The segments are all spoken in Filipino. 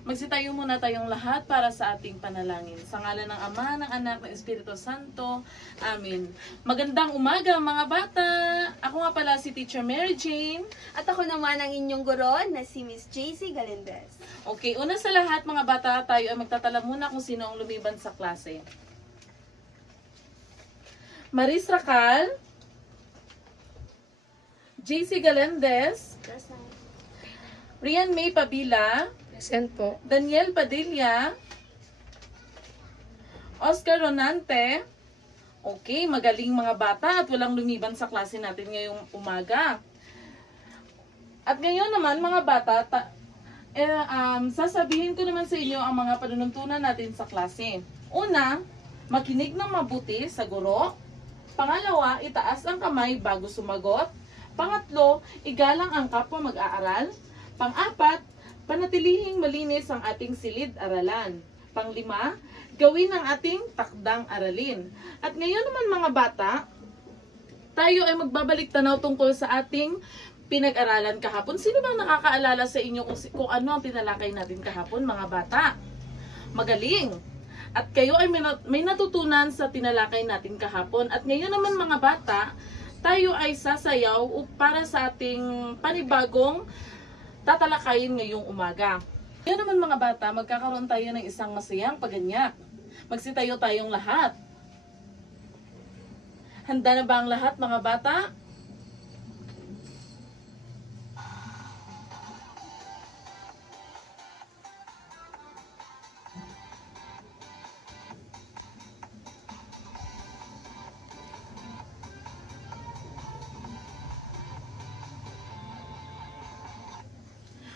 Magsitayo muna tayong lahat para sa ating panalangin. Sa ngalan ng Ama, ng Anak, ng Espiritu Santo. Amen. Magandang umaga mga bata! Ako nga pala si Teacher Mary Jane. At ako naman ang inyong guro na si Miss JC Galindez. Okay, una sa lahat mga bata, tayo ay magtatala muna kung sino ang lumiban sa klase. Maris Racal, JC Galindez, Rian May Pabila, Present po. Daniel Padilla, Oscar Ronante. Okay, magaling mga bata at walang lumiban sa klase natin ngayong umaga. At ngayon naman mga bata, sasabihin ko naman sa inyo ang mga panununtunan natin sa klase. Una, makinig ng mabuti sa guro. Pangalawa, itaas ang kamay bago sumagot. Pangatlo, igalang ang kapwa mag-aaral. Pang-apat, panatilihing malinis ang ating silid-aralan. Pang-lima, gawin ang ating takdang aralin. At ngayon naman mga bata, tayo ay magbabalik tanaw tungkol sa ating pinag-aralan kahapon. Sino bang nakakaalala sa inyo kung ano ang tinalakay natin kahapon mga bata? Magaling! At kayo ay may natutunan sa tinalakay natin kahapon. At ngayon naman mga bata, tayo ay sasayaw para sa ating panibagong tatalakayin ngayong umaga. Ngayon naman mga bata, magkakaroon tayo ng isang masayang paganyak. Magsitayo tayong lahat. Handa na ba ang lahat mga bata?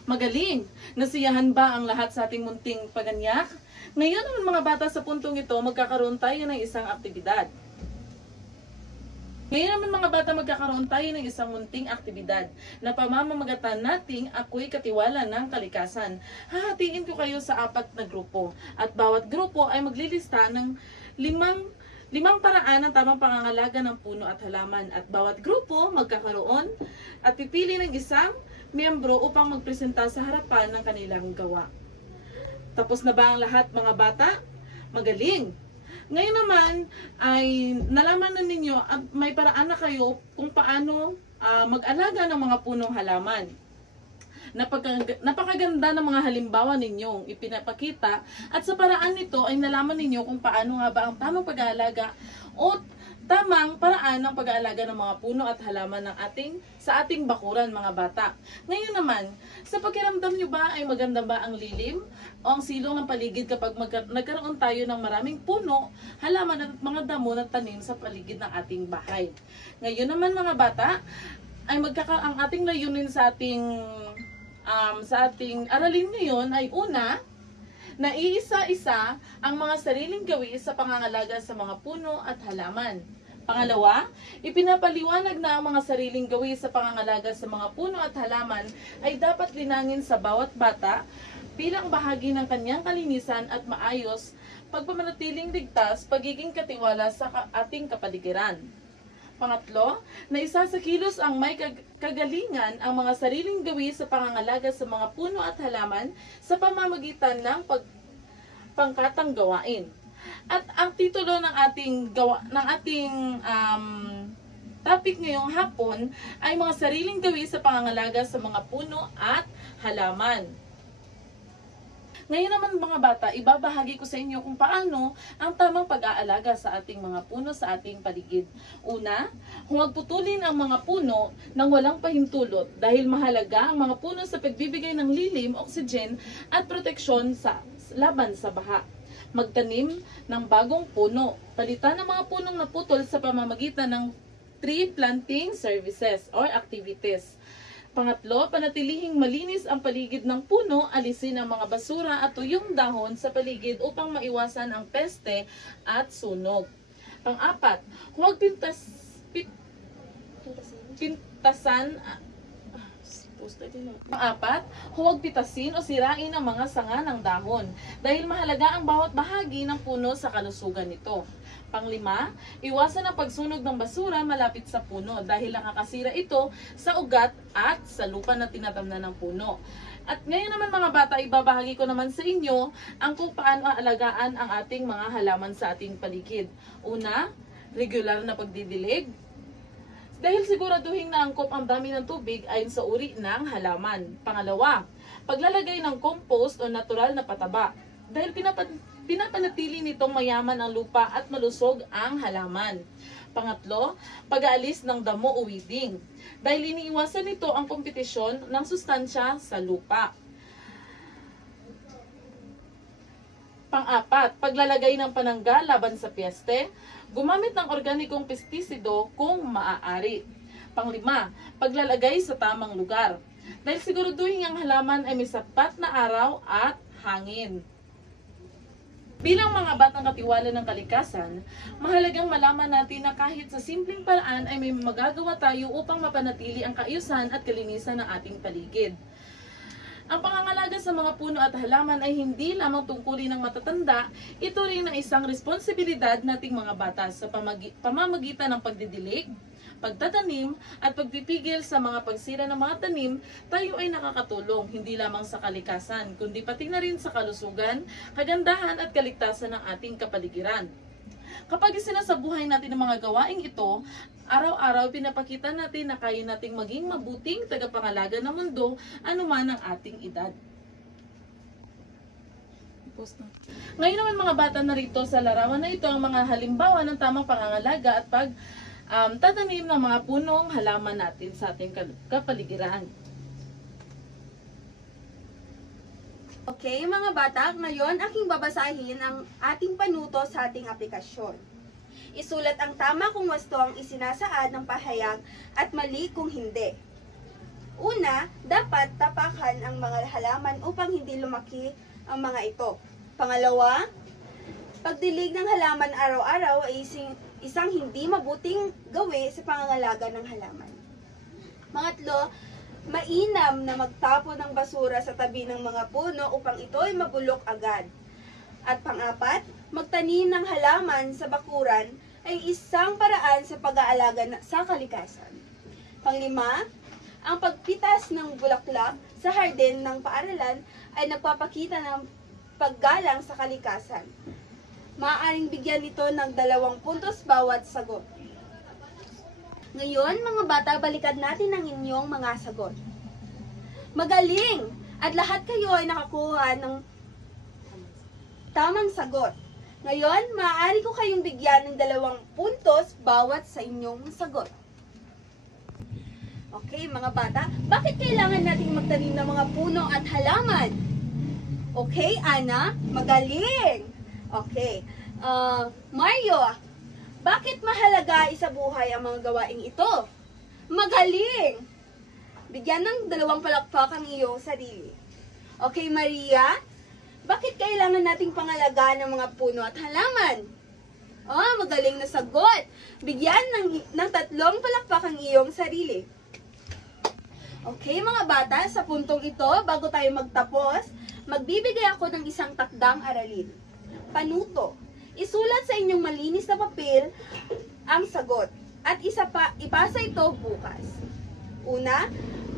Magaling! Nasiyahan ba ang lahat sa ating munting paganyak? Ngayon naman mga bata, sa puntong ito, magkakaroon tayo ng isang aktibidad. Ngayon naman mga bata, magkakaroon tayo ng isang munting aktibidad na pamamamagatan nating ako'y katiwala ng kalikasan. Hahatiin ko kayo sa 4 na grupo at bawat grupo ay maglilista ng limang paraan ng tamang pangangalaga ng puno at halaman at bawat grupo magkakaroon at pipili ng isang miyembro upang magpresenta sa harapan ng kanilang gawa. Tapos na ba ang lahat mga bata? Magaling! Ngayon naman ay nalaman na ninyo at may paraan na kayo kung paano mag-alaga ng mga punong halaman. Napakaganda ng mga halimbawa ninyong ipinapakita at sa paraan nito ay nalaman ninyo kung paano nga ba ang tamang pag-aalaga o tamang paraan ng pag-aalaga ng mga puno at halaman sa ating bakuran mga bata. Ngayon naman, sa pakiramdam nyo ba ay maganda ba ang lilim o ang silong ng paligid kapag nagkaroon tayo ng maraming puno, halaman at mga damo na tanim sa paligid ng ating bahay? Ngayon naman mga bata, ay ang ating layunin sa ating aralin ngayon ay una, na iisa-isa ang mga sariling gawi sa pangangalaga sa mga puno at halaman. Pangalawa, ipinapaliwanag na ang mga sariling gawi sa pangangalaga sa mga puno at halaman ay dapat linangin sa bawat bata bilang bahagi ng kanyang kalinisan at maayos, pagpamanatiling ligtas, pagiging katiwala sa ating kapaligiran. Pangatlo, na isa sa kilos ang may kagalingan ang mga sariling gawi sa pangangalaga sa mga puno at halaman sa pamamagitan ng pangkatang gawain. At ang titulo ng ating topic ngayong hapon ay mga sariling gawi sa pangangalaga sa mga puno at halaman. Ngayon naman mga bata, ibabahagi ko sa inyo kung paano ang tamang pag-aalaga sa ating mga puno sa ating paligid. Una, huwag putulin ang mga puno nang walang pahintulot dahil mahalaga ang mga puno sa pagbibigay ng lilim, oxygen at proteksyon laban sa baha. Magtanim ng bagong puno. Palitan ang mga punong naputol sa pamamagitan ng tree planting services or activities. Pangatlo, panatilihing malinis ang paligid ng puno, alisin ang mga basura at tuyong dahon sa paligid upang maiwasan ang peste at sunog. Pang-apat, huwag huwag pitasin o sirain ang mga sanga ng dahon dahil mahalaga ang bawat bahagi ng puno sa kalusugan nito. Panglima, iwasan ang pagsunog ng basura malapit sa puno dahil nakakasira ito sa ugat at sa lupa na tinatamnan ng puno. At ngayon naman mga bata, ibabahagi ko naman sa inyo ang kung paano aalagaan ang ating mga halaman sa ating paligid. Una, regular na pagdidilig. Dahil siguraduhin na angkop ang dami ng tubig ayon sa uri ng halaman. Pangalawa, paglalagay ng compost o natural na pataba. Dahil pinapanatili nitong mayaman ang lupa at malusog ang halaman. Pangatlo, pag-aalis ng damo o weeding. Dahil iniiwasan nito ang kompetisyon ng sustansya sa lupa. Pang-apat, paglalagay ng panangga laban sa piyeste. Gumamit ng organikong pestisido kung maaari. Panglima, paglalagay sa tamang lugar. Dahil siguraduhin ang halaman ay may sapat na araw at hangin. Bilang mga batang katiwala ng kalikasan, mahalagang malaman natin na kahit sa simpleng paraan ay may magagawa tayo upang mapanatili ang kaayusan at kalinisan ng ating paligid. Ang pangangalaga sa mga puno at halaman ay hindi lamang tungkulin ng matatanda, ito rin ang isang responsibilidad nating mga bata sa pamamagitan ng pagdidilig, pagtatanim, at pagpipigil sa mga pagsira ng mga tanim. Tayo ay nakakatulong hindi lamang sa kalikasan, kundi pati na rin sa kalusugan, kagandahan at kaligtasan ng ating kapaligiran. Kapag isinasabuhay natin ang mga gawaing ito, araw-araw pinapakita natin na kaya nating maging mabuting tagapangalaga ng mundo anuman ang ating edad. Ngayon naman mga bata, narito sa larawan na ito ang mga halimbawa ng tamang pangangalaga at tatanim ng mga punong halaman natin sa ating kapaligiran. Okay, mga bata, ngayon aking babasahin ang ating panuto sa ating aplikasyon. Isulat ang tama kung wasto ang isinasaad ng pahayag at mali kung hindi. Una, dapat tapakan ang mga halaman upang hindi lumaki ang mga ito. Pangalawa, pagdilig ng halaman araw-araw ay isang hindi mabuting gawi sa pangangalaga ng halaman. Pangatlo, mainam na magtapon ng basura sa tabi ng mga puno upang ito ay mabulok agad. At pang-apat, magtanim ng halaman sa bakuran ay isang paraan sa pag-aalaga sa kalikasan. Panglima, ang pagpitas ng bulaklak sa hardin ng paaralan ay nagpapakita ng paggalang sa kalikasan. Maaaring bigyan nito ng 2 puntos bawat sagot. Ngayon, mga bata, balikan natin ang inyong mga sagot. Magaling! At lahat kayo ay nakakuha ng tamang sagot. Ngayon, maaari ko kayong bigyan ng 2 puntos bawat sa inyong sagot. Okay, mga bata, bakit kailangan nating magtanim ng mga puno at halaman? Okay, Ana, magaling! Okay, Mario, bakit mahalaga sa buhay ang mga gawaing ito? Magaling! Bigyan ng 2 palakpak ang iyong sarili. Okay, Maria, bakit kailangan nating pangalagaan ng mga puno at halaman? Magaling na sagot! Bigyan ng 3 palakpak ang iyong sarili. Okay, mga bata, sa puntong ito, bago tayo magtapos, magbibigay ako ng isang takdang aralin. Panuto. Isulat sa inyong malinis na papel ang sagot at ipasa ito bukas. Una,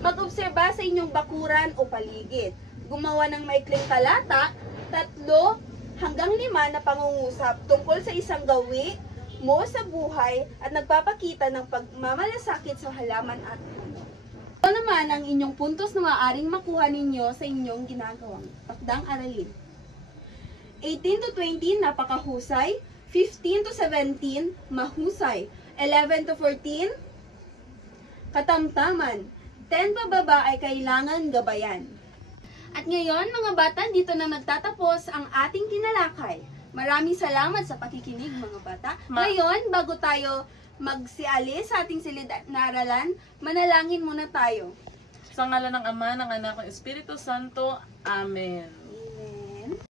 mag-obserba sa inyong bakuran o paligid. Gumawa ng maikling talata, 3 hanggang 5 na pangungusap tungkol sa isang gawi mo sa buhay at nagpapakita ng pagmamalasakit sa halaman at puno. Ito naman ang inyong puntos na maaaring makuha ninyo sa inyong ginagawang takdang aralin. 18 to 20, napakahusay. 15 to 17, mahusay. 11 to 14, katamtaman. 10 pababa ay kailangan gabayan. At ngayon, mga bata, dito na nagtatapos ang ating tinalakay. Maraming salamat sa pakikinig, mga bata. Ngayon, bago tayo magsialis sa ating silid na aralan, manalangin muna tayo. Sa ngalan ng Ama, ng Anak, ng Espiritu Santo. Amen.